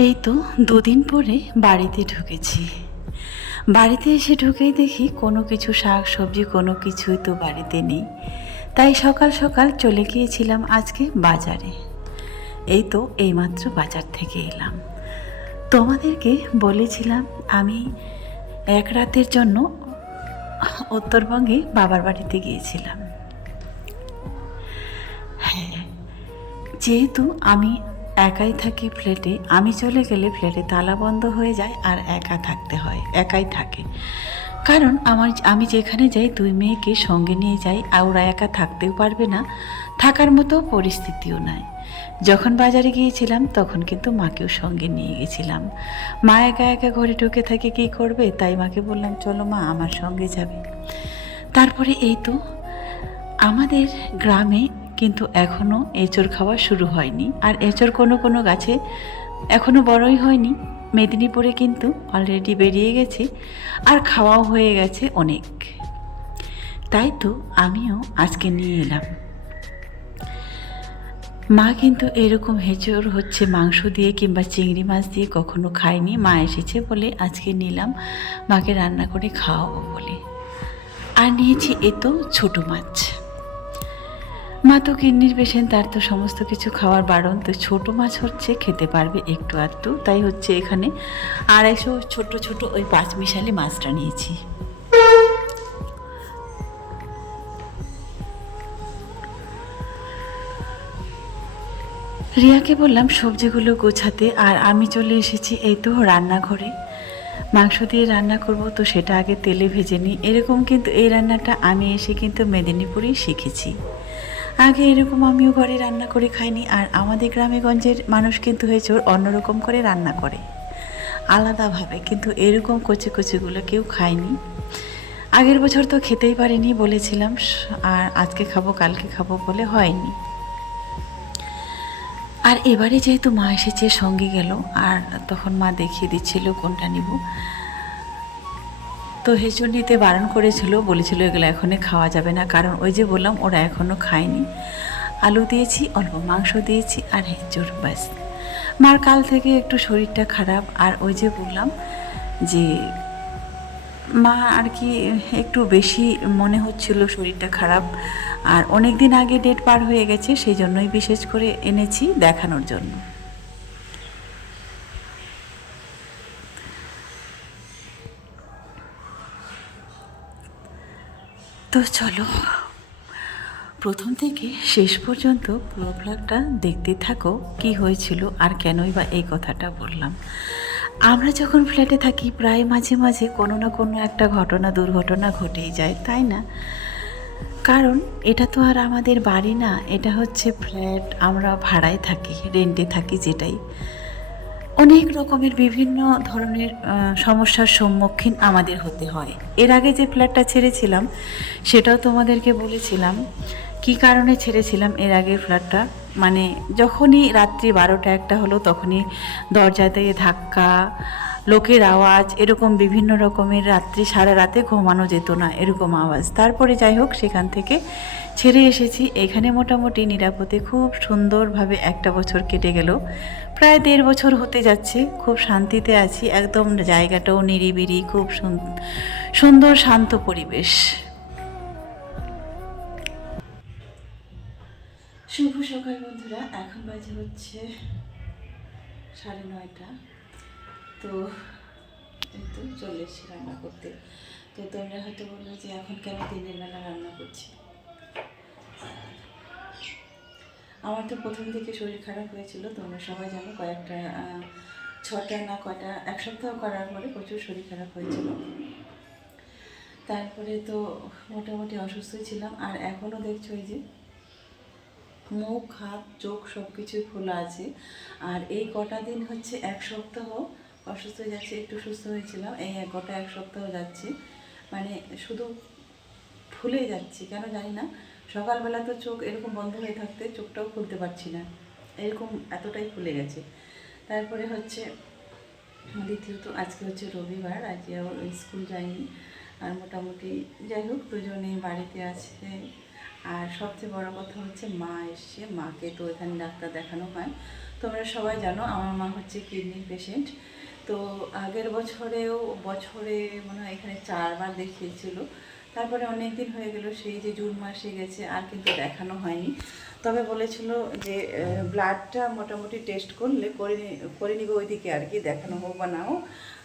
এই তো দুদিন পরে বাড়িতে ঢুকেছি। বাড়িতে এসে ঢুকেই দেখি কোনো কিছু শাক সবজি কোনো কিছুই তো বাড়িতে নেই। তাই সকাল সকাল চলে গিয়েছিলাম আজকে বাজারে। এই তো এইমাত্র বাজার থেকে এলাম। তোমাদেরকে বলেছিলাম আমি এক রাতের জন্য উত্তরবঙ্গে বাবার বাড়িতে গিয়েছিলাম। হ্যাঁ, যেহেতু আমি একাই থাকি ফ্ল্যাটে, আমি চলে গেলে ফ্ল্যাটে তালা বন্ধ হয়ে যায় আর একা থাকতে হয়, একাই থাকে। কারণ আমি যেখানে যাই দুই মেয়েকে সঙ্গে নিয়ে যাই, আর ওরা একা থাকতেও পারবে না, থাকার মতো পরিস্থিতিও নাই। যখন বাজারে গিয়েছিলাম তখন কিন্তু মাকেও সঙ্গে নিয়ে গেছিলাম। মা একা একা ঘরে ঢুকে থাকে, কী করবে, তাই মাকে বললাম চলো মা আমার সঙ্গে যাবে। তারপরে এই তো আমাদের গ্রামে কিন্তু এখনও এঁচড় খাওয়া শুরু হয়নি, আর এঁচড় কোনো কোনো গাছে এখনও বড়ই হয়নি। মেদিনীপুরে কিন্তু অলরেডি বেরিয়ে গেছে আর খাওয়াও হয়ে গেছে অনেক। তাই তো আমিও আজকে নিয়ে এলাম। মা কিন্তু এরকম এঁচড় হচ্ছে মাংস দিয়ে কিংবা চিংড়ি মাছ দিয়ে কখনো খায়নি। মা এসেছে বলে আজকে নিলাম, মাকে রান্না করে খাওয়াবো বলে। আর নিয়েছি এ তো ছোটো মাছ। মা তো কিডনির পেশেন্ট, তার তো সমস্ত কিছু খাওয়ার বারণ, তো ছোটো মাছ হচ্ছে খেতে পারবে একটু আধটু, তাই হচ্ছে এখানে 250 ছোট ছোট ওই 5 মিশালি মাছটা নিয়েছি। রিয়াকে বললাম সবজিগুলো গোছাতে, আর আমি চলে এসেছি এই তো রান্নাঘরে। মাংস দিয়ে রান্না করব, তো সেটা আগে তেলে ভেজে নিই। এরকম কিন্তু এই রান্নাটা আমি এসে কিন্তু মেদিনীপুরেই শিখেছি। আগে এরকম আমিও ঘরে রান্না করে খাইনি। আর আমাদের গ্রামে গঞ্জের মানুষ কিন্তু এঁচড় অন্যরকম করে রান্না করে, আলাদাভাবে, কিন্তু এরকম কচি কচিগুলো কেউ খায়নি। আগের বছর তো খেতেই পারিনি, বলেছিলাম, আর আজকে খাবো কালকে খাবো বলে হয়নি। আর এবারে যেহেতু মা এসেছে সঙ্গে গেল, আর তখন মা দেখিয়ে দিচ্ছিল কোনটা নিব। তো হেঁচড় নিতে বারণ করেছিল, বলেছিল এগুলো এখনই খাওয়া যাবে না, কারণ ওই যে বললাম ওরা এখনও খায়নি। আলু দিয়েছি, অল্প মাংস দিয়েছি, আর হেঁচড়, ব্যাস। মার কাল থেকে একটু শরীরটা খারাপ, আর ওই যে বললাম যে মা আর কি একটু বেশি মনে হচ্ছিল শরীরটা খারাপ, আর অনেক দিন আগে ডেট পার হয়ে গেছে, সেই জন্যই বিশেষ করে এনেছি দেখানোর জন্য। তো চলো প্রথম থেকে শেষ পর্যন্ত পুরো ব্লগটা দেখতে থাকো, কি হয়েছিল আর কেনই বা এই কথাটা বললাম। আমরা যখন ফ্ল্যাটে থাকি প্রায় মাঝে মাঝে কোনো না কোনো একটা ঘটনা দুর্ঘটনা ঘটেই যায়, তাই না? কারণ এটা তো আর আমাদের বাড়ি না, এটা হচ্ছে ফ্ল্যাট, আমরা ভাড়ায় থাকি, রেন্টে থাকি, যেটাই অনেক রকমের বিভিন্ন ধরনের সমস্যার সম্মুখীন আমাদের হতে হয়। এর আগে যে ফ্ল্যাটটা ছেড়েছিলাম সেটাও তোমাদেরকে বলেছিলাম কী কারণে ছেড়েছিলাম এর আগের ফ্ল্যাটটা। মানে যখনই রাত্রি 12টা-1টা হলো তখনই দরজা দিয়ে ধাক্কা, লোকের আওয়াজ, এরকম বিভিন্ন রকমের, রাত্রি সারা রাতে ঘুমানো যেত না এরকম আওয়াজ। তারপরে যাই হোক সেখান থেকে ছেড়ে এসেছি। এখানে মোটামুটি নিরাপদে খুব সুন্দরভাবে 1 বছর কেটে গেল, প্রায় 1.5 বছর হতে যাচ্ছে। খুব শান্তিতে আছি, একদম জায়গাটাও নিরিবিলি, খুব সুন্দর শান্ত পরিবেশ। শুভ সকাল বন্ধুরা, এখন বাজে হচ্ছে 9:30। তো এই তো চলে এসেছি রান্না করতে। তো তোমরা হয়তো বলবে যে এখন কেন দিনের বেলা রান্না করছি। আমার তো প্রথম থেকে শরীর খারাপ হয়েছিল, তোমরা সবাই জানো, কয়েকটা 6টা না কয়টা 1 সপ্তাহ করার পরে প্রচুর শরীর খারাপ হয়েছিল। তারপরে তো মোটামুটি অসুস্থই ছিলাম, আর এখনও দেখছো এই যে মুখ হাত চোখ সব কিছুই খোলা আছে। আর এই কটা দিন হচ্ছে 1 সপ্তাহ অসুস্থ হয়ে যাচ্ছে, একটু সুস্থ হয়েছিলাম, এই গোটা 1 সপ্তাহ যাচ্ছে মানে শুধু ফুলে যাচ্ছি, কেন জানি না। সকালবেলা তো চোখ এরকম বন্ধ হয়ে থাকতে চোখটাও খুলতে পারছি না, এরকম এতটাই ফুলে গেছে। তারপরে হচ্ছে দ্বিতীয়ত আজকে হচ্ছে রবিবার, আজকে আবার স্কুল যায়নি, আর মোটামুটি যাই হোক দুজনেই বাড়িতে আছে। আর সবচেয়ে বড় কথা হচ্ছে মা এসছে, মাকে তো এখানে ডাক্তার দেখানো হয়, তো তোমরা সবাই জানো আমার মা হচ্ছে কিডনির পেশেন্ট। তো আগের বছরে মনে হয় এখানে 4বার দেখিয়েছিল। তারপরে অনেক দিন হয়ে গেল, সেই যে জুন মাসে গেছে আর কিন্তু দেখানো হয়নি। তবে বলেছিল যে ব্লাডটা মোটামুটি টেস্ট করে নিবে ওইদিকে আর কি, দেখানো হোক বা না হোক,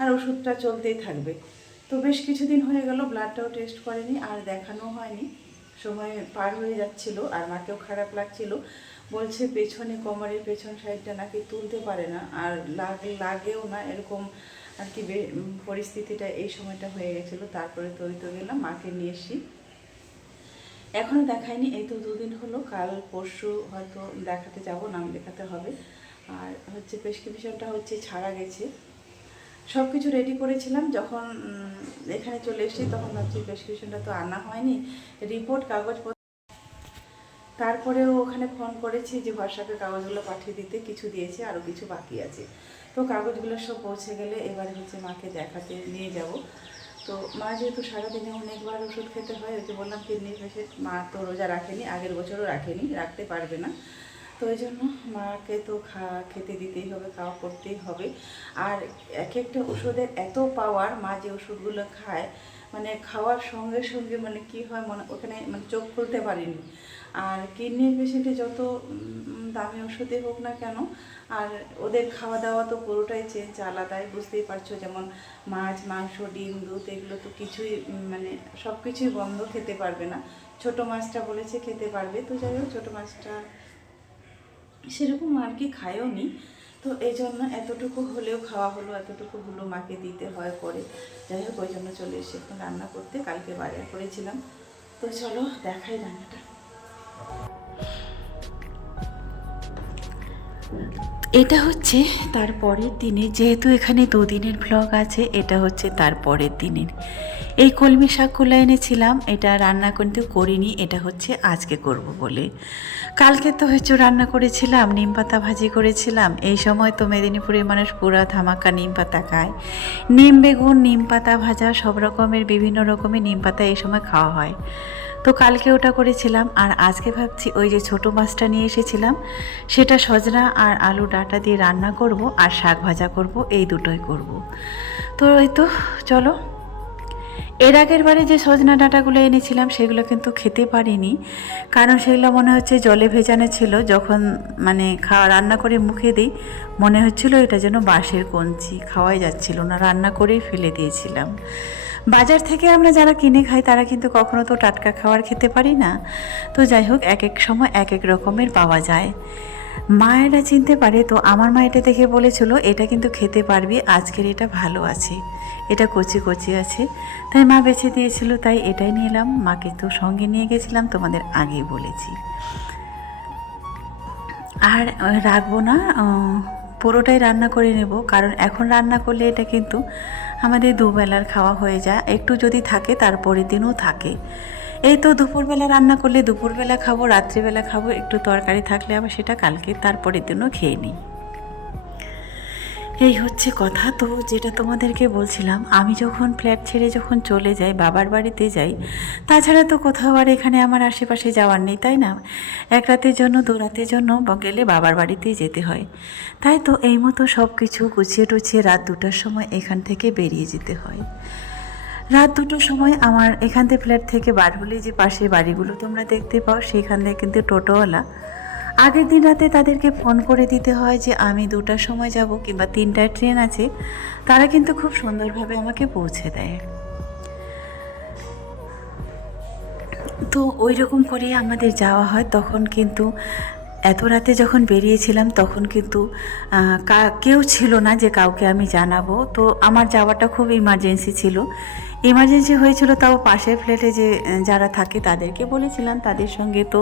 আর ওষুধটা চলতেই থাকবে। তো বেশ কিছুদিন হয়ে গেল ব্লাডটাও টেস্ট করেনি আর দেখানো হয়নি। সময় পার হয়ে যাচ্ছিল আর মাকেও খারাপ লাগছিল। বলছে পেছনে কোমরের পেছন সাইডটা নাকি তুলতে পারে না, আর লাগেও না, এরকম আর কি পরিস্থিতিটা এই সময়টা হয়ে গেছিলো। তারপরে তো গেলাম, মাকে নিয়ে এসি। এখনও দেখায়নি, এই তো 2 দিন হলো, কাল পরশু হয়তো দেখাতে যাব, নাম লেখাতে হবে। আর হচ্ছে প্রেসক্রিপশনটা হচ্ছে ছাড়া গেছে, সব কিছু রেডি করেছিলাম। যখন এখানে চলে এসেছি তখন ভাবছি প্রেসক্রিপশনটা তো আনা হয়নি, রিপোর্ট কাগজপত্র। তারপরেও ওখানে ফোন করেছি যে হোয়াটসঅ্যাপে কাগজগুলো পাঠিয়ে দিতে, কিছু দিয়েছে, আরও কিছু বাকি আছে। তো কাগজগুলো সব পৌঁছে গেলে এবারে হচ্ছে মাকে দেখাতে নিয়ে যাব। তো মা যেহেতু সারাদিনে অনেকবার ওষুধ খেতে হয়, ওই যে বললাম কিডনির পেশেন্ট, মা তো রোজা রাখেনি, আগের বছরও রাখেনি, রাখতে পারবে না। তো ওই জন্য মাকে তো খেতে দিতেই হবে, খাওয়া করতেই হবে। আর এক একটা ওষুধের এত পাওয়ার, মা যে ওষুধগুলো খায় মানে খাওয়ার সঙ্গে সঙ্গে মানে কি হয় মনে, ওখানে মানে চোখ খুলতে পারিনি। আর কিডনির পেশেন্টে যত দামি ওষুধে হোক না কেন, আর ওদের খাওয়া দাওয়া তো পুরোটাই চেঞ্জ, আলাদাই, বুঝতেই পারছো। যেমন মাছ, মাংস, ডিম, দুধ এগুলো তো কিছুই মানে সব কিছুই বন্ধ, খেতে পারবে না। ছোট মাছটা বলেছে খেতে পারবে, তো যাই হোক ছোটো মাছটা সেরকম আর কি খায়ও নি। তো এই জন্য এতটুকু হলেও খাওয়া হলো, এতটুকু হলো মাকে দিতে হয় করে। যাই হোক ওই জন্য চলে এসে এখন রান্না করতে, কালকে বাজার করেছিলাম। তো চলো দেখাই রান্নাটা। এটা হচ্ছে তারপরের দিনে, যেহেতু এখানে 2 দিনের ভ্লগ আছে, এটা হচ্ছে তারপরের দিনের। এই কলমি শাকগুলো এনেছিলাম, এটা রান্না কিন্তু করিনি, এটা হচ্ছে আজকে করব বলে। কালকে তো হচ্ছে রান্না করেছিলাম, নিম পাতা ভাজি করেছিলাম। এই সময় তো মেদিনীপুরের মানুষ পুরা ধামাকা নিম পাতা খায়, নিম বেগুন, নিম পাতা ভাজা, সব রকমের বিভিন্ন রকমের নিম পাতা এই সময় খাওয়া হয়। তো কালকে ওটা করেছিলাম, আর আজকে ভাবছি ওই যে ছোটো মাছটা নিয়ে এসেছিলাম সেটা সজনা আর আলু ডাঁটা দিয়ে রান্না করব, আর শাক ভাজা করব, এই দুটোই করব। তো এই তো চলো। এর আগের বারে যে সজনা ডাঁটাগুলো এনেছিলাম সেগুলো কিন্তু খেতে পারিনি, কারণ সেগুলো মনে হচ্ছে জলে ভেজানো ছিল। যখন মানে রান্না করে মুখে দিই মনে হচ্ছিল এটা যেন বাঁশের কঞ্চি, খাওয়াই যাচ্ছিল না, রান্না করেই ফেলে দিয়েছিলাম। বাজার থেকে আমরা যারা কিনে খাই তারা কিন্তু কখনো তো টাটকা খাবার খেতে পারি না। তো যাই হোক এক এক সময় এক এক রকমের পাওয়া যায়, মায়েরা চিনতে পারে। তো আমার মা এটা দেখে বলেছিল এটা কিন্তু খেতে পারবি, আজকের এটা ভালো আছে, এটা কচি কচি আছে, তাই মা বেছে দিয়েছিল, তাই এটাই নিলাম। মাকে তো সঙ্গে নিয়ে গেছিলাম, তোমাদের আগেই বলেছি। আর রাখবো না, পুরোটাই রান্না করে নেব, কারণ এখন রান্না করলে এটা কিন্তু আমাদের দুবেলার খাওয়া হয়ে যায়। একটু যদি থাকে তারপরের দিনও থাকে। এই তো দুপুরবেলা রান্না করলে দুপুরবেলা খাবো, রাত্রিবেলা খাবো, একটু তরকারি থাকলে আবার সেটা কালকে তারপরের দিনও খেয়ে নিই। এই হচ্ছে কথা। তো যেটা তোমাদেরকে বলছিলাম, আমি যখন ফ্ল্যাট ছেড়ে যখন চলে যাই, বাবার বাড়িতে যাই, তাছাড়া তো কোথাও আর এখানে আমার আশেপাশে যাওয়ার নেই, তাই না? 1 রাতের জন্য 2 রাতের জন্য গেলে বাবার বাড়িতেই যেতে হয়। তাই তো এই মতো সব কিছু গুছিয়ে টুছিয়ে রাত 2টার সময় এখান থেকে বেরিয়ে যেতে হয়। রাত 2টোর সময় আমার এখান থেকে ফ্ল্যাট থেকে বার হলে যে পাশের বাড়িগুলো তোমরা দেখতে পাও, সেখান থেকে কিন্তু টোটোওয়ালা আগের দিন রাতে তাদেরকে ফোন করে দিতে হয় যে আমি 2টার সময় যাব কিংবা 3টায় ট্রেন আছে, তারা কিন্তু খুব সুন্দরভাবে আমাকে পৌঁছে দেয়। তো ওই রকম করে আমাদের যাওয়া হয়। তখন কিন্তু এত রাতে যখন বেরিয়েছিলাম তখন কিন্তু কেউ ছিল না যে কাউকে আমি জানাবো। তো আমার যাওয়াটা খুব ইমার্জেন্সি ছিল, ইমার্জেন্সি হয়েছিল। তাও পাশের ফ্ল্যাটে যে যারা থাকে তাদেরকে বলেছিলাম, তাদের সঙ্গে তো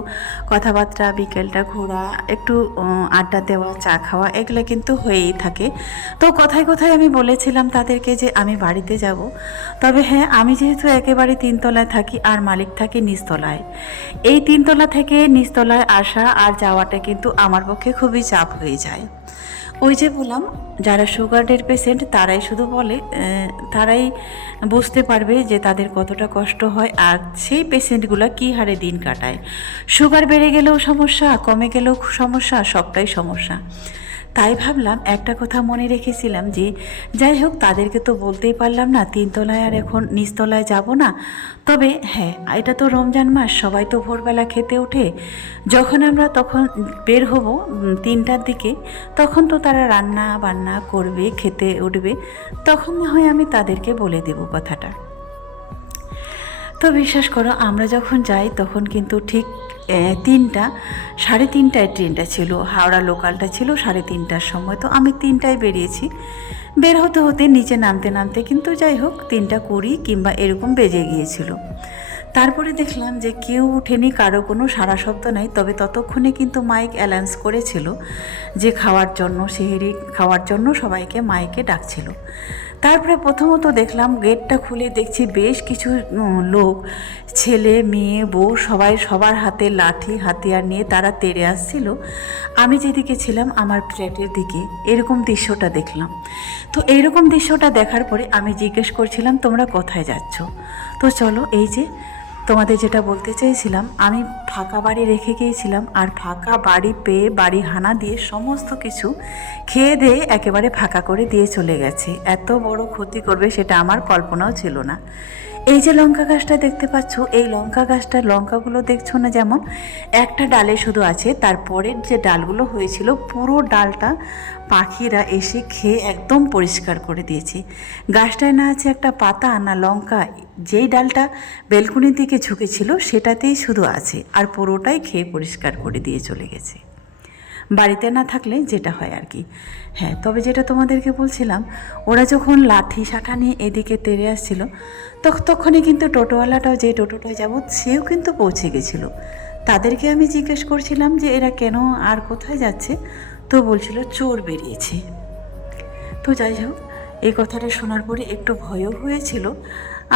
কথাবার্তা, বিকেলটা ঘোরা, একটু আড্ডা দেওয়া, চা খাওয়া, এগুলো কিন্তু হয়েই থাকে। তো কথায় কথায় আমি বলেছিলাম তাদেরকে যে আমি বাড়িতে যাব। তবে হ্যাঁ, আমি যেহেতু একেবারে 3তলায় থাকি আর মালিক থাকে নিচতলায়, এই 3তলা থেকে নিচতলায় আসা আর যাওয়াটা কিন্তু আমার পক্ষে খুবই চাপ হয়ে যায়। ওই যে বললাম, যারা সুগারের পেশেন্ট তারাই শুধু বলে, তারাই বুঝতে পারবে যে তাদের কতটা কষ্ট হয়, আর সেই পেশেন্টগুলো কী হারে দিন কাটায়। সুগার বেড়ে গেলেও সমস্যা, কমে গেলেও সমস্যা, সবটাই সমস্যা। তাই ভাবলাম একটা কথা মনে রেখেছিলাম যে যাই হোক তাদেরকে তো বলতেই পারলাম না তিনতলায় আর এখন নিচতলায় যাব না। তবে হ্যাঁ, এটা তো রমজান মাস, সবাই তো ভোরবেলা খেতে ওঠে। যখন আমরা তখন বের হব 3টার দিকে, তখন তো তারা রান্না বান্না করবে, খেতে উঠবে, তখন না হয় আমি তাদেরকে বলে দেব কথাটা। তো বিশ্বাস করো আমরা যখন যাই তখন কিন্তু ঠিক 3টা, 3:30টায় ট্রেনটা ছিল, হাওড়া লোকালটা ছিল 3:30টার সময়। তো আমি 3টায় বেরিয়েছি। বের হতে হতে নিচে নামতে নামতে কিন্তু যাই হোক 3:20 কিংবা এরকম বেজে গিয়েছিল। তারপরে দেখলাম যে কেউ ওঠেনি, কারো কোনো সাড়া শব্দ নাই। তবে ততক্ষণে কিন্তু মাইক অ্যালাউন্স করেছিল যে খাওয়ার জন্য, সেহরি খাওয়ার জন্য সবাইকে মাইকে ডাকছিল। তারপরে প্রথমত দেখলাম গেটটা খুলে দেখছি বেশ কিছু লোক, ছেলে মেয়ে বউ সবাই সবার হাতে লাঠি হাতিয়ার নিয়ে তারা তেড়ে আসছিল আমি যেদিকে ছিলাম আমার ফ্ল্যাটের দিকে। এরকম দৃশ্যটা দেখলাম। তো এইরকম দৃশ্যটা দেখার পরে আমি জিজ্ঞেস করছিলাম তোমরা কোথায় যাচ্ছ। তো চলো, এই যে তোমাদের যেটা বলতে চাইছিলাম, আমি ফাঁকা বাড়ি রেখে গিয়েছিলাম, আর ফাঁকা বাড়ি পেয়ে বাড়ি হানা দিয়ে সমস্ত কিছু খেয়ে দিয়ে একেবারে ফাঁকা করে দিয়ে চলে গেছে। এত বড় ক্ষতি করবে সেটা আমার কল্পনাও ছিল না। এই যে লঙ্কা গাছটা দেখতে পাচ্ছ, এই লঙ্কা গাছটার লঙ্কাগুলো দেখছো না, যেমন একটা ডালে শুধু আছে, তারপরের যে ডালগুলো হয়েছিল পুরো ডালটা পাখিরা এসে খেয়ে একদম পরিষ্কার করে দিয়েছে। গাছটায় না আছে একটা পাতা না লঙ্কা, যেই ডালটা বেলকুনির দিকে ঝুঁকেছিল সেটাতেই শুধু আছে, আর পুরোটাই খেয়ে পরিষ্কার করে দিয়ে চলে গেছে। বাড়িতে না থাকলে যেটা হয় আর কি। হ্যাঁ, তবে যেটা তোমাদেরকে বলছিলাম, ওরা যখন লাঠি শাঠা নিয়ে এদিকে তেড়ে আসছিল তখনই কিন্তু টোটোওয়ালাটাও, যে টোটোটায় যাব সেও কিন্তু পৌঁছে গেছিলো। তাদেরকে আমি জিজ্ঞেস করছিলাম যে এরা কেন আর কোথায় যাচ্ছে, তো বলছিল চোর বেরিয়েছে। তো যাই হোক, এই কথাটা শোনার পরে একটু ভয়ও হয়েছিল,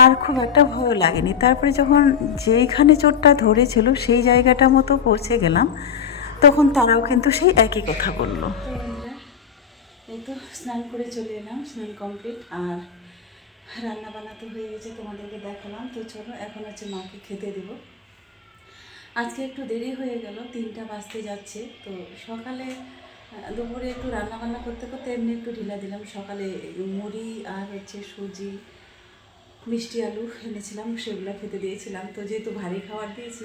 আর খুব একটা ভয়ও লাগেনি। তারপরে যখন যেইখানে চোরটা ধরেছিল সেই জায়গাটা মতো পৌঁছে গেলাম, তখন তারাও কিন্তু সেই একই কথা বললো। এই তো স্নান করে চলে এলাম, স্নান কমপ্লিট, আর রান্না বান্না তো হয়ে গেছে, তোমাদেরকে দেখালাম। তো চলো এখন হচ্ছে মাকে খেতে দেব। আজকে একটু দেরি হয়ে গেল, 3টা বাজতে যাচ্ছে। তো সকালে দুপুরে একটু রান্না বান্না করতে করতে এমনি একটু ঢিলা দিলাম। সকালে মুড়ি আর হচ্ছে সুজি, মিষ্টি আলু এনেছিলাম, সেগুলো খেতে দিয়েছিলাম। তো যেহেতু ভারী খাবার দিয়েছি,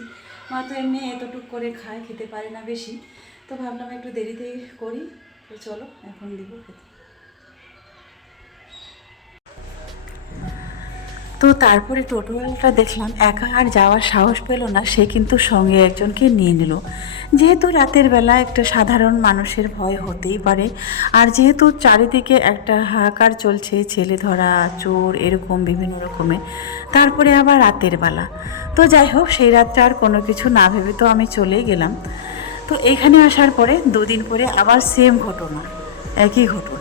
মা তো এমনি এতটুক করে খায়, খেতে পারে না বেশি। তো ভাবলাম একটু দেরিতে করি। তো চলো এখন দিব খেতে। তো তারপরে টোটোওয়ালাটা দেখলাম একা আর যাওয়ার সাহস পেল না, সে কিন্তু সঙ্গে একজনকে নিয়ে নিল। যেহেতু রাতের বেলা একটা সাধারণ মানুষের ভয় হতেই পারে, আর যেহেতু চারিদিকে একটা হাহাকার চলছে, ছেলে ধরা, চোর, এরকম বিভিন্ন রকমের, তারপরে আবার রাতের বেলা। তো যাই হোক, সেই রাতটা আর কোনো কিছু না ভেবে তো আমি চলেই গেলাম। তো এখানে আসার পরে 2 দিন পরে আবার সেম ঘটনা, একই ঘটনা।